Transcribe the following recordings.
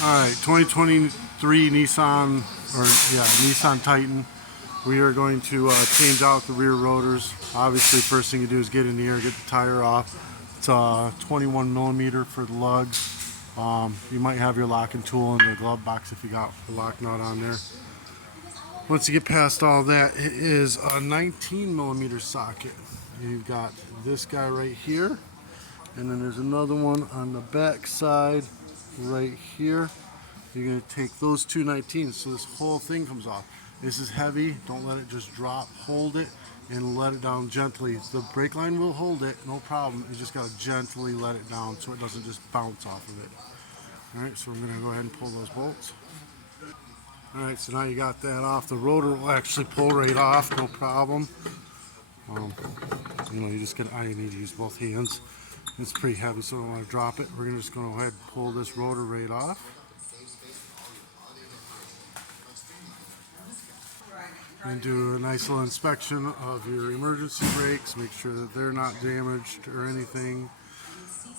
Alright, 2023 Nissan Titan. We are going to change out the rear rotors. Obviously, first thing you do is get in the air, get the tire off. It's 21 millimeter for the lugs. You might have your locking tool in the glove box if you got the lock nut on there. Once you get past all that, it is a 19 millimeter socket. You've got this guy right here, and then there's another one on the back side right here. You're going to take those two 19s so this whole thing comes off. This is heavy, don't let it just drop. Hold it and let it down gently. The brake line will hold it, no problem. You just got to gently let it down so it doesn't just bounce off of it. Alright, so we're going to go ahead and pull those bolts. Alright, so now you got that off. The rotor will actually pull right off, no problem. You just get, I need to use both hands. It's pretty heavy, so I don't want to drop it. We're just going to go ahead and pull this rotor right off. And do a nice little inspection of your emergency brakes. Make sure that they're not damaged or anything.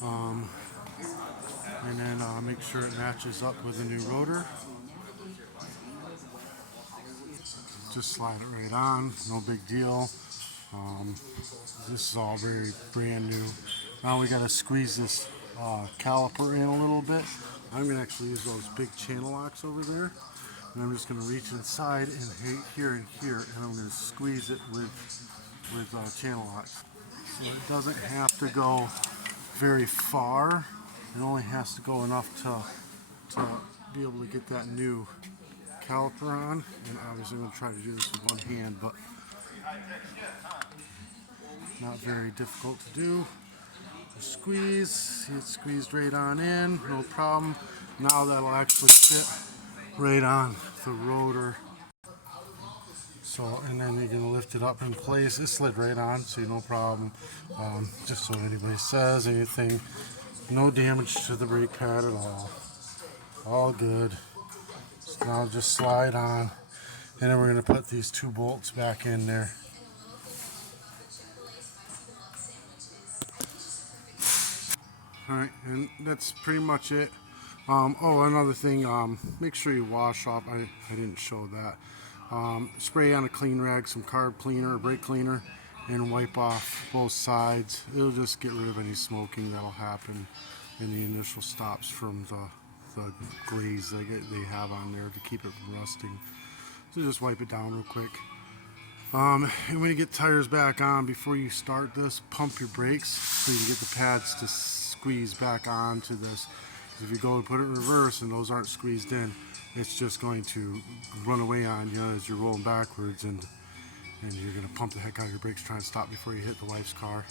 And then make sure it matches up with the new rotor. Just slide it right on, no big deal. This is all very brand new. Now we got to squeeze this caliper in a little bit. I'm going to actually use those big channel locks over there. And I'm just going to reach inside and here and here, and I'm going to squeeze it with channel locks. So it doesn't have to go very far. It only has to go enough to be able to get that new caliper on. And obviously I'm going to try to do this with one hand, but not very difficult to do. Just squeeze, see it squeezed right on in, no problem. Now that'll actually fit right on the rotor. So, and then you're going to lift it up in place. It slid right on, so no problem. Just so anybody says anything, no damage to the brake pad at all good. So now just slide on, and then we're going to put these two bolts back in there. Alright, and that's pretty much it. Oh, another thing, make sure you wash off, I didn't show that. Spray on a clean rag, some carb cleaner or brake cleaner, and wipe off both sides. It'll just get rid of any smoking that'll happen in the initial stops from the glaze they have on there to keep it from rusting. So just wipe it down real quick. And when you get tires back on, before you start this, pump your brakes so you can get the pads to squeeze back onto this. If you go and put it in reverse and those aren't squeezed in, it's just going to run away on you as you're rolling backwards, and you're going to pump the heck out of your brakes trying to stop before you hit the wife's car.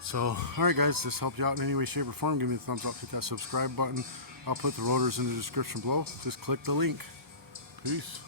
So, alright guys, this helped you out in any way, shape, or form. Give me a thumbs up, hit that subscribe button. I'll put the rotors in the description below. Just click the link. Peace.